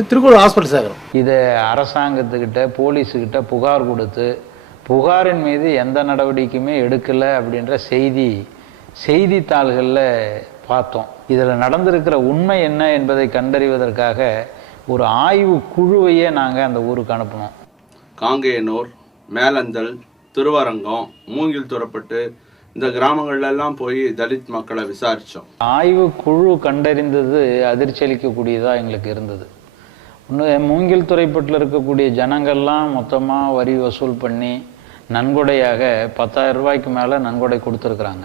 Thirukkural hospital சேர்க்குறோம். இதை அரசாங்கத்துக்கிட்ட போலீஸுக்கிட்ட புகார் கொடுத்து புகாரின் மீது எந்த நடவடிக்கையுமே எடுக்கலை அப்படின்ற செய்தித்தாள்களில் பார்த்தோம். இதில் நடந்திருக்கிற உண்மை என்ன என்பதை கண்டறிவதற்காக ஒரு ஆய்வு குழுவையே நாங்கள் அந்த ஊருக்கு அனுப்பினோம். காங்கேயனூர், மேலந்தல், திருவரங்கம், மூங்கில் துறப்பட்டு இந்த கிராமங்கள்லாம் போய் தலித் மக்களை விசாரித்தோம். ஆய்வு குழு கண்டறிந்தது அதிர்ச்சி அளிக்கக்கூடியதாக எங்களுக்கு இருந்தது. இன்னும் மூங்கில் துறைப்பட்டில் இருக்கக்கூடிய ஜனங்கள்லாம் மொத்தமாக வரி வசூல் பண்ணி நன்கொடையாக 10,000 ரூபாய்க்கு மேலே நன்கொடை கொடுத்துருக்குறாங்க.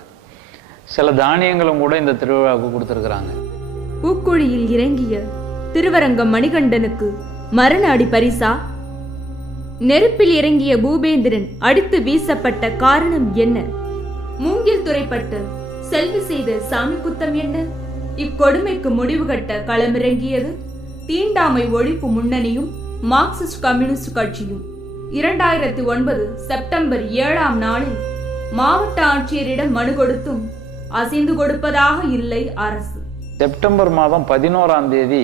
சில தானியங்களும் கூட இந்த திருவிழாவுக்கு கொடுத்துருக்குறாங்க. பூக்குழியில் இறங்கிய திருவரங்கம் மணிகண்டனுக்கு மரண அடி பரிசா? நெருப்பில் இறங்கிய பூபேந்திரன் அடித்து வீசப்பட்ட காரணம் என்ன? மூங்கில் துறைப்பட்டு செல்வி செய்த சாமி குத்தம் என்ன? இக்கொடுமைக்கு முடிவு கட்ட களமிறங்கியது தீண்டாமை ஒழிப்பு முன்னணியும் மார்க்சிஸ்ட் கம்யூனிஸ்ட் கட்சியும். 2009 செப்டம்பர் 7ஆம் நாளில் மாவட்ட ஆட்சியரிடம் மனு கொடுத்தும் அசைந்து கொடுப்பதாக இல்லை அரசு. செப்டம்பர் மாதம் 11ஆம் தேதி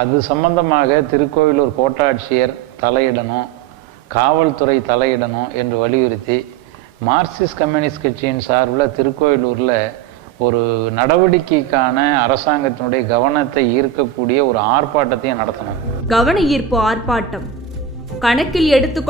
அது சம்பந்தமாக திருக்கோவிலூர் கோட்டாட்சியர் தலையிடணும், காவல்துறை தலையிடணும் என்று வலியுறுத்தி மார்க்சிஸ்ட் கம்யூனிஸ்ட் கட்சியின் சார்பில் திருக்கோவிலூரில் ஒரு நடவடிக்கைக்கான அரசாங்கத்தினுடைய கவனத்தை ஈர்க்கக்கூடிய ஒரு ஆர்ப்பாட்டத்தையும் நடத்தணும். கவன ஈர்ப்பு ஆர்ப்பாட்டம் கணக்கில் எடுத்துக்கொள்ள